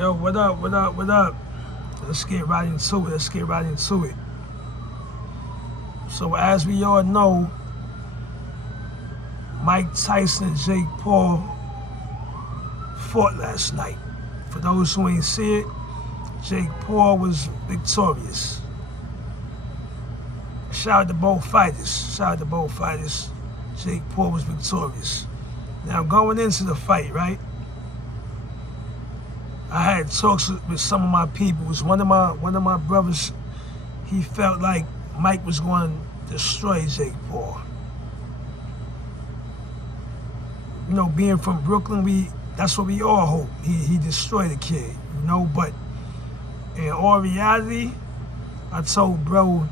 Yo, what up, what up, what up? Let's get right into it. So as we all know, Mike Tyson and Jake Paul fought last night. For those who ain't see it, Jake Paul was victorious. Shout out to both fighters. Jake Paul was victorious. Now going into the fight, right? I had talks with some of my people. It was one of my brothers. He felt like Mike was going to destroy Jake Paul. You know, being from Brooklyn, that's what we all hope. He destroyed the kid, you know. But in all reality, I told bro,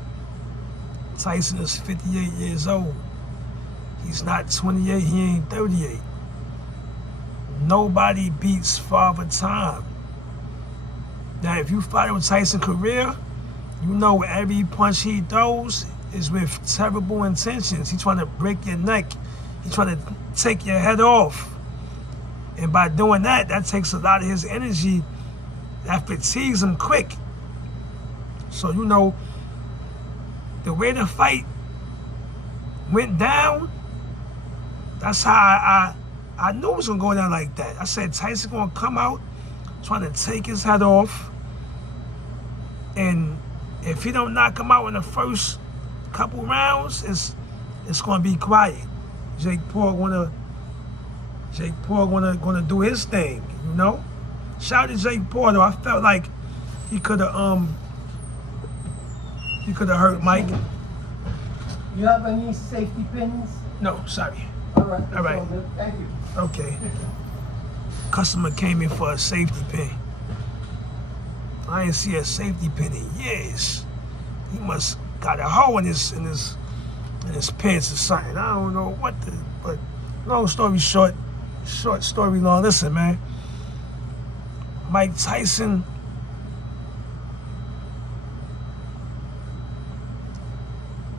Tyson is 58 years old. He's not 28. He ain't 38. Nobody beats Father Time. Now, if you follow Tyson's career, you know every punch he throws is with terrible intentions. He's trying to break your neck. He's trying to take your head off. And by doing that, that takes a lot of his energy. That fatigues him quick. So, you know, the way the fight went down, that's how I knew it was going to go down like that. I said Tyson going to come out trying to take his head off. And if he don't knock him out in the first couple rounds, it's going to be quiet. Jake Paul gonna do his thing, you know. Shout out to Jake Paul though. I felt like he could have hurt Mike. You have any safety pins? No, sorry. All right. All right. Thank you. Okay. Customer came in for a safety pin. I ain't see a safety pin in years. He must got a hole in his pants or something. I don't know what but long story short story long. Listen, man. Mike Tyson,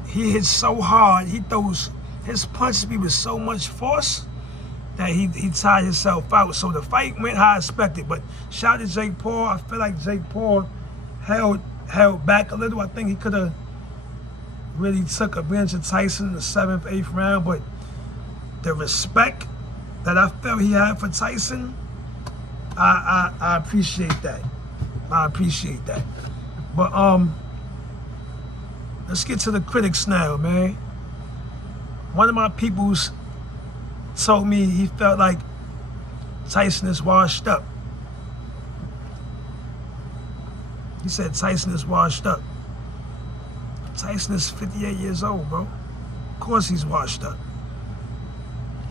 he hits so hard, he throws his punches be with so much force that he tired himself out. So the fight went how I expected. But shout out to Jake Paul. I feel like Jake Paul held back a little. I think he could have really took advantage of Tyson in the 7th, 8th round. But the respect that I felt he had for Tyson, I appreciate that. But let's get to the critics now, man. One of my peoples told me he felt like Tyson is washed up. He said Tyson is washed up. Tyson is 58 years old, bro. Of course he's washed up.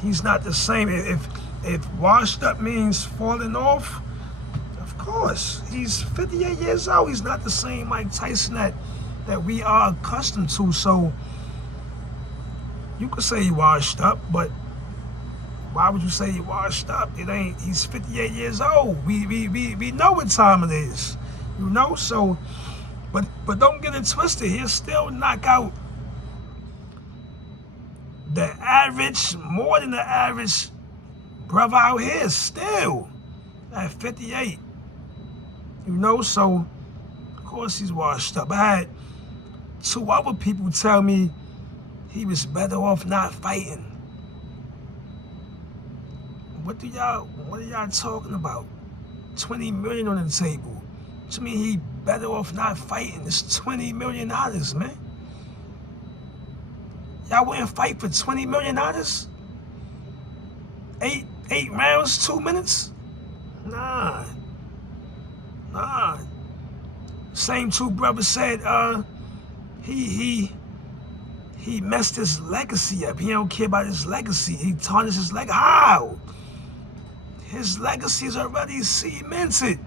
He's not the same. If washed up means falling off, of course. He's 58 years old. He's not the same Mike Tyson that we are accustomed to. So you could say he washed up, but why would you say he washed up? It ain't. He's 58 years old. We know what time it is, you know. So, but don't get it twisted. He'll still knock out the average, more than the average brother out here. Still at 58, you know. So of course he's washed up. I had 2 other people tell me he was better off not fighting. What are y'all talking about? 20 million on the table. To me, he better off not fighting. It's $20 million, man. Y'all wouldn't fight for $20 million? 8 rounds, 2 minutes? Nah. Same 2 brothers said he messed his legacy up. He don't care about his legacy. He tarnished his legacy. How? His legacy is already cemented.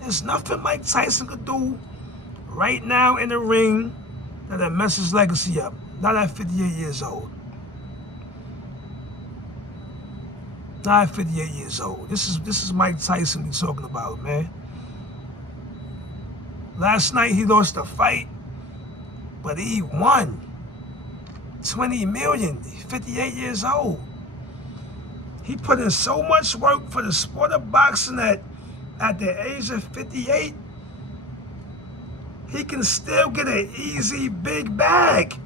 There's nothing Mike Tyson could do right now in the ring that'll mess his legacy up. Not at 58 years old. Not at 58 years old. This is Mike Tyson we talking about, man. Last night he lost a fight, but he won. 20 million, 58 years old. He put in so much work for the sport of boxing that at the age of 58, he can still get an easy big bag.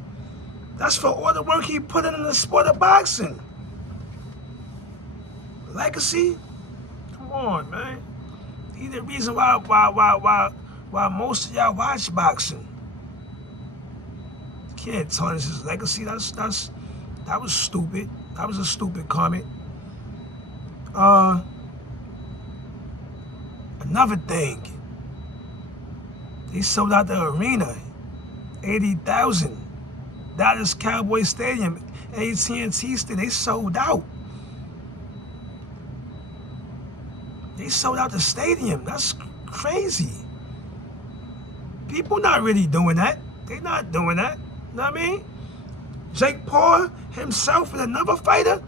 That's for all the work he put in the sport of boxing. Legacy? Come on, man. He the reason why most of y'all watch boxing. Can't tarnish his legacy. That was stupid. That was a stupid comment. Another thing. They sold out the arena, 80,000. Dallas Cowboy Stadium, AT&T Stadium. They sold out. They sold out the stadium. That's crazy. People not really doing that. They not doing that. You know what I mean? Jake Paul himself and another fighter,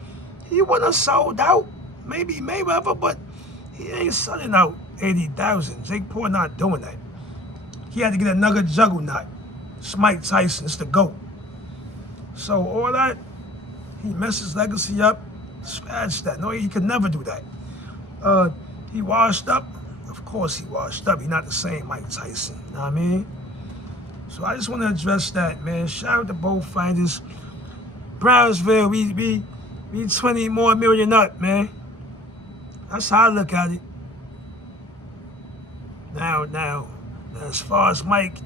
he wouldn't have sold out. Maybe Mayweather, but he ain't selling out 80,000. Jake Paul not doing that. He had to get another juggernaut. It's Mike Tyson. It's the GOAT. So all that, he messed his legacy up. Scratch that. No, he could never do that. He washed up. Of course he washed up. He's not the same Mike Tyson. You know what I mean? So I just want to address that, man. Shout out to both fighters. Brownsville, we 20 more million up, man. That's how I look at it. Now, as far as Mike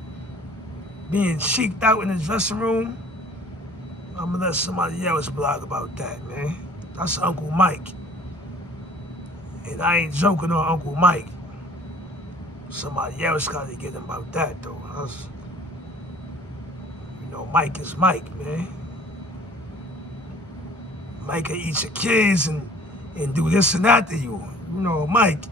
being cheeked out in the dressing room, I'm gonna let somebody else blog about that, man. That's Uncle Mike. And I ain't joking on Uncle Mike. Somebody else gotta get him about that, though. Mike is Mike, man. Mike can eat your kids and do this and that to you. Mike,